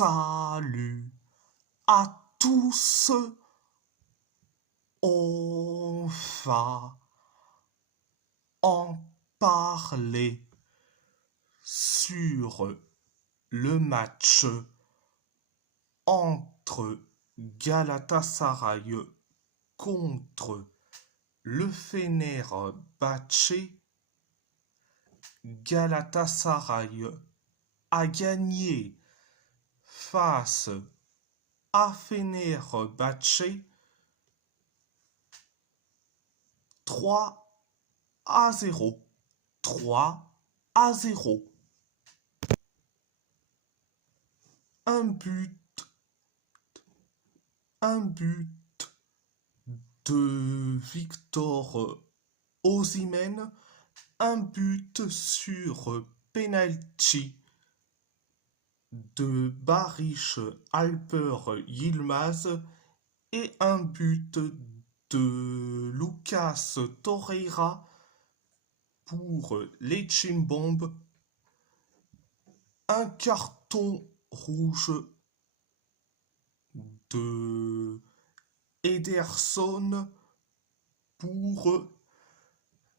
Salut à tous, on va en parler sur le match entre Galatasaray contre le Fenerbahçe. Galatasaray a gagné face à Fenerbahçe 3-0. 3-0. Un but de Victor Osimhen, un but sur penalty de Barış Alper Yilmaz et un but de Lucas Torreira pour les Chimbomb. Un carton rouge de Ederson pour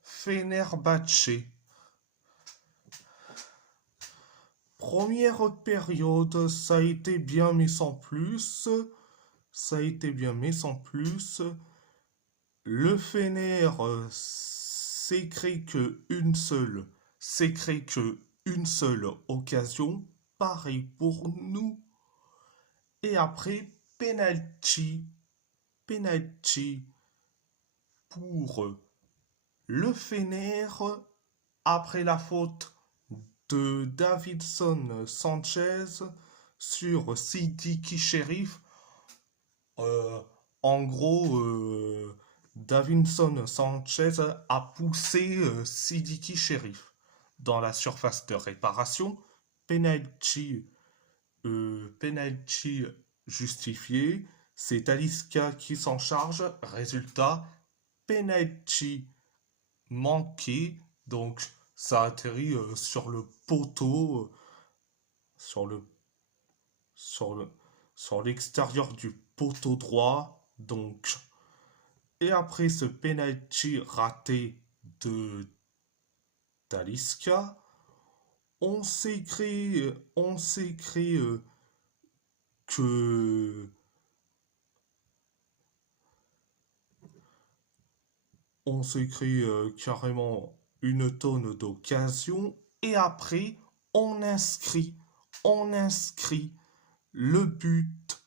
Fenerbahçe. Première période, ça a été bien mais sans plus. Le Fener s'est créé qu'une seule occasion. Pareil pour nous. Et après, penalty pour le Fener après la faute de Davinson Sanchez sur Sidiki Cherif. En gros, Davinson Sanchez a poussé Sidiki Cherif dans la surface de réparation. Penalty justifié. C'est Talisca qui s'en charge. Résultat, penalty manqué. Donc, ça atterrit sur le poteau, sur l'extérieur du poteau droit. Donc, et après ce penalty raté de Talisca, on s'est créé carrément une tonne d'occasions et après on inscrit le but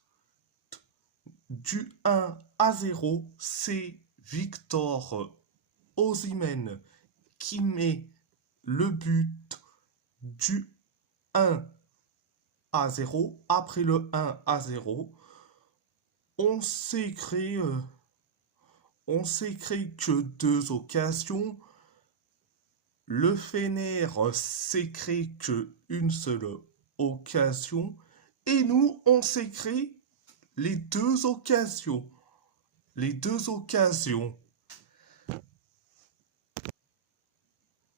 du 1-0. C'est Victor Osimhen qui met le but du 1-0. Après le 1-0, on s'est créé que deux occasions. Le Fener s'est créé qu'une seule occasion. Et nous, on s'est créé les deux occasions.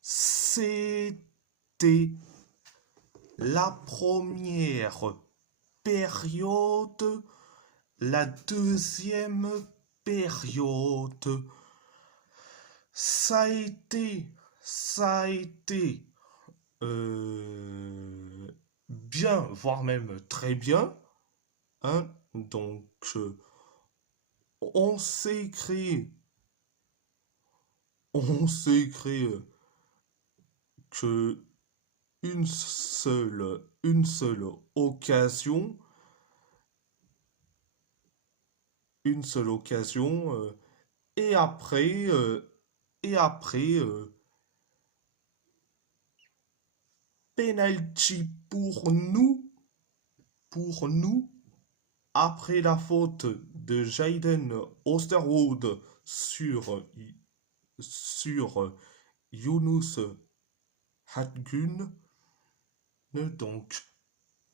C'était la première période. La deuxième période, ça a été bien, voire même très bien. Hein. Donc, on s'est créé que une seule occasion. Et après, penalty pour nous, après la faute de Jayden Osterwood sur Yunus Hatgun. Donc,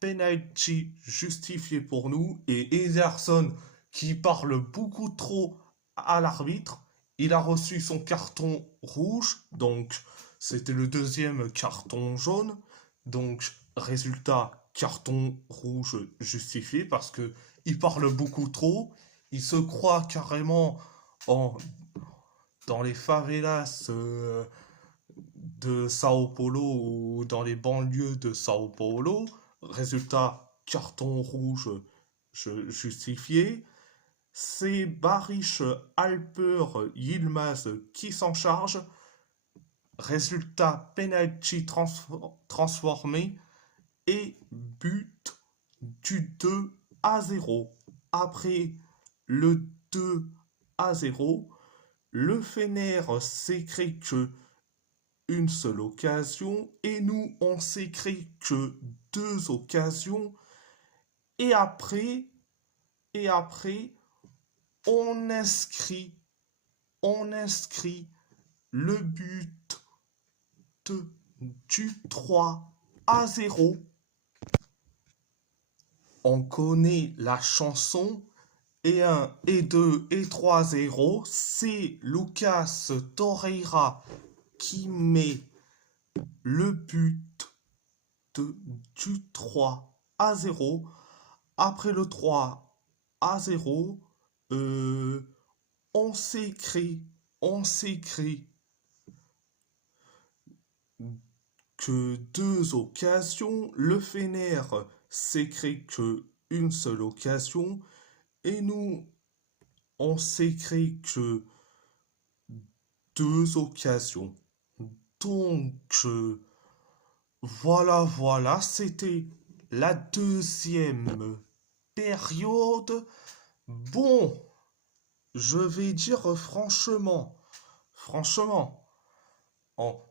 penalty justifié pour nous et Ederson qui parle beaucoup trop à l'arbitre. Il a reçu son carton rouge, donc c'était le deuxième carton jaune. Donc, résultat, carton rouge justifié parce que il parle beaucoup trop. Il se croit carrément en, dans les favelas de Sao Paulo ou dans les banlieues de Sao Paulo. Résultat, carton rouge justifié. C'est Barish Alper Yilmaz qui s'en charge. Résultat, penalty transformé et but du 2-0. Après le 2-0, le Fener s'est créé que une seule occasion et nous on s'est créé que deux occasions et après on inscrit le but du 3-0. On connaît la chanson et 1 et 2 et 3-0. C'est Lucas Torreira qui met le but du 3-0. Après le 3-0, on s'écrit que deux occasions. Le Fener s'écrit que une seule occasion. Et nous, on s'écrit que deux occasions. Donc, voilà, c'était la deuxième période. Bon, je vais dire franchement,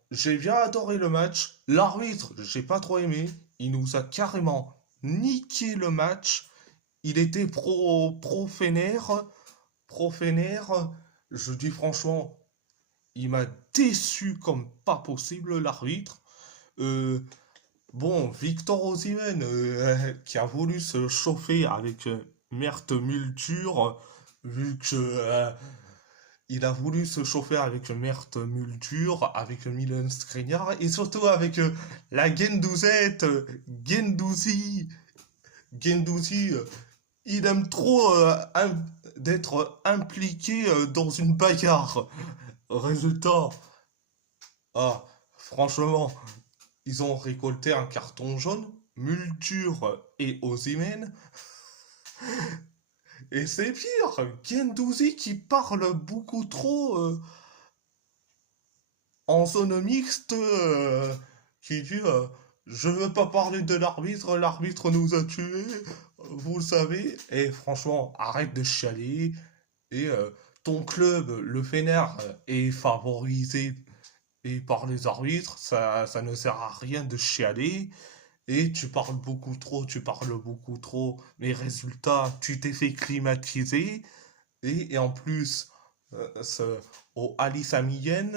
j'ai bien adoré le match. L'arbitre, j'ai pas trop aimé. Il nous a carrément niqué le match. Il était pro Fener. Je dis franchement, il m'a déçu comme pas possible, l'arbitre. Bon, Victor Osimhen, qui a voulu se chauffer avec Mert Multure, vu que il a voulu se chauffer avec Mert Multure, avec Milan Skriniar, et surtout avec la Gendouzette, Gendouzi, il aime trop d'être impliqué dans une bagarre. Résultat, franchement, ils ont récolté un carton jaune, Multure et Osimhen. Et c'est pire, Gendouzi qui parle beaucoup trop en zone mixte, qui dit je veux pas parler de l'arbitre nous a tués, vous le savez. Et franchement, arrête de chialer. Et ton club, le Fener, est favorisé et par les arbitres, ça ne sert à rien de chialer. Et tu parles beaucoup trop, mais résultat, tu t'es fait climatiser. Et en plus, au Alice Amiens,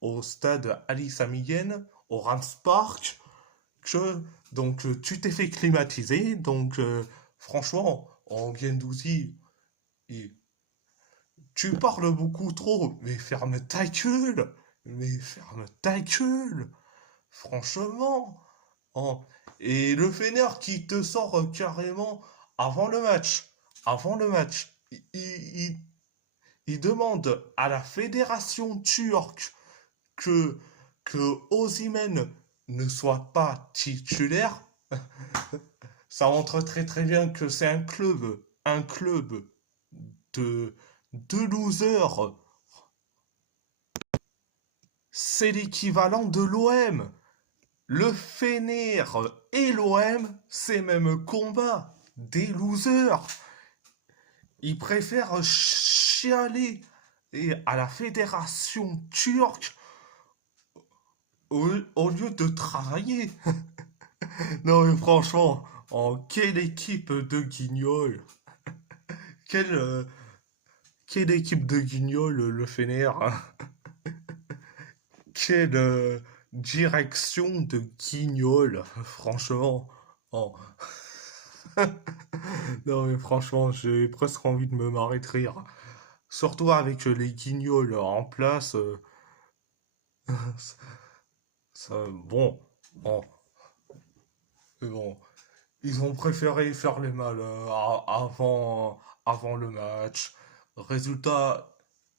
au stade Alice Amiens, au Rams Park, donc tu t'es fait climatiser. Donc franchement, en Guendouzi, tu parles beaucoup trop, mais ferme ta gueule. Franchement. Oh. Et le Fener qui te sort carrément avant le match. Il demande à la fédération turque que, que Osimhen ne soit pas titulaire. Ça montre très très bien que c'est un club de losers. C'est l'équivalent de l'OM. Le Fener et l'OM, c'est même combat. Des losers. Ils préfèrent chialer à la fédération turque au lieu de travailler. Non mais franchement, quelle équipe de guignols. Quelle, quelle équipe de guignols, le Fener. Quelle direction de guignol, franchement. Oh. Non mais franchement, j'ai presque envie de me marrer de rire. Surtout avec les guignols en place. Bon, oh. Mais bon, ils ont préféré faire les malins avant le match. Résultat,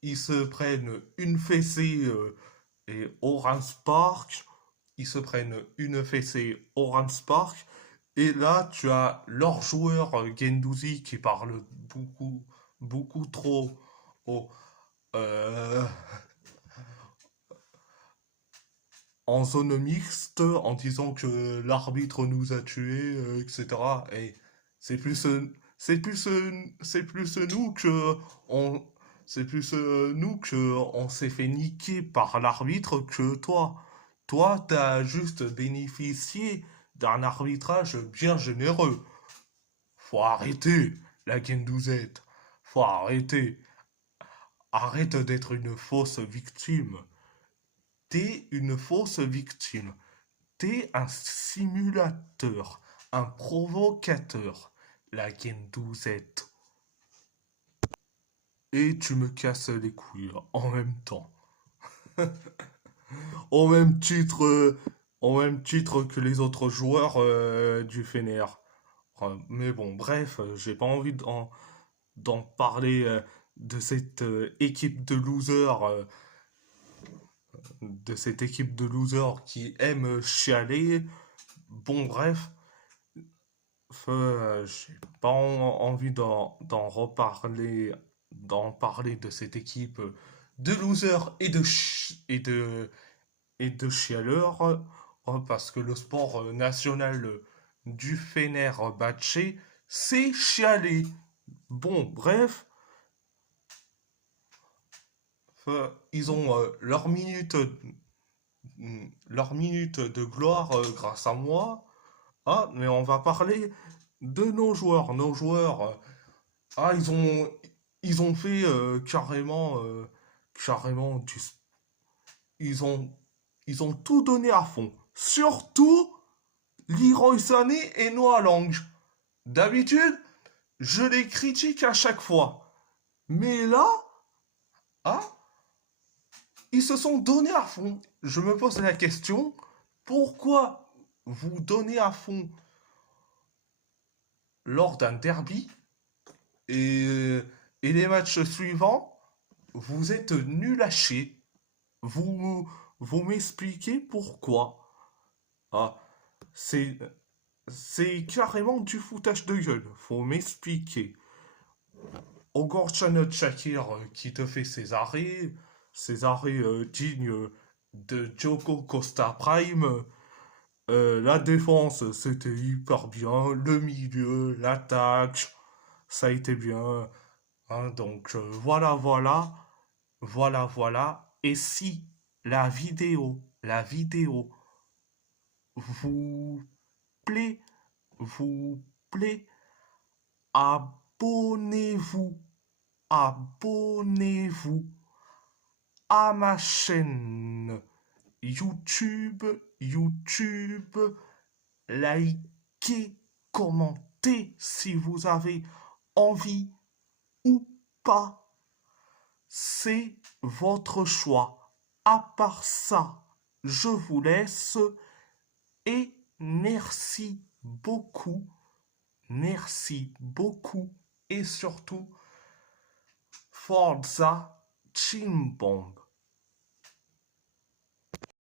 ils se prennent une fessée et Orange Park. Ils se prennent une fessée Orange Park. Et là, tu as leur joueur Gendouzi qui parle beaucoup trop au, euh, en zone mixte en disant que l'arbitre nous a tués, etc. Et c'est plus, c'est plus nous que on, c'est plus nous que on s'est fait niquer par l'arbitre que toi. Toi, t'as juste bénéficié d'un arbitrage bien généreux. Faut arrêter la guindouzette. Faut arrêter. Arrête d'être une fausse victime. T'es une fausse victime. T'es un simulateur, un provocateur, la guindouzette. Et tu me casses les couilles en même temps. Au même titre, au même titre que les autres joueurs du Fener. Mais bon, bref, j'ai pas envie d'en parler de cette équipe de losers qui aiment chialer. Bon, bref, j'ai pas envie d'en parler de cette équipe de losers et de chialeurs, parce que le sport national du Fenerbahçe, c'est chialer. Bon, bref, ils ont leur minute de gloire grâce à moi. Ah, mais on va parler de nos joueurs. Nos joueurs, ah, ils ont fait carrément ils ont, ils ont tout donné à fond. Surtout Leroy Sané et Noah Lang. D'habitude, je les critique à chaque fois. Mais là, ah, ils se sont donnés à fond. Je me pose la question, pourquoi vous donnez à fond lors d'un derby et, et les matchs suivants, vous êtes nul à chier. Vous m'expliquez pourquoi. Ah, c'est, c'est carrément du foutage de gueule. Faut m'expliquer. Ogorchan Shakir qui te fait ses arrêts dignes de Joko Costa Prime. La défense, c'était hyper bien. Le milieu, l'attaque, ça a été bien. Hein, donc voilà. Et si la vidéo vous plaît, vous plaît, abonnez-vous, abonnez-vous à ma chaîne YouTube, likez, commentez si vous avez envie ou pas. C'est votre choix. À part ça, je vous laisse et merci beaucoup et surtout Forza Chimbomb.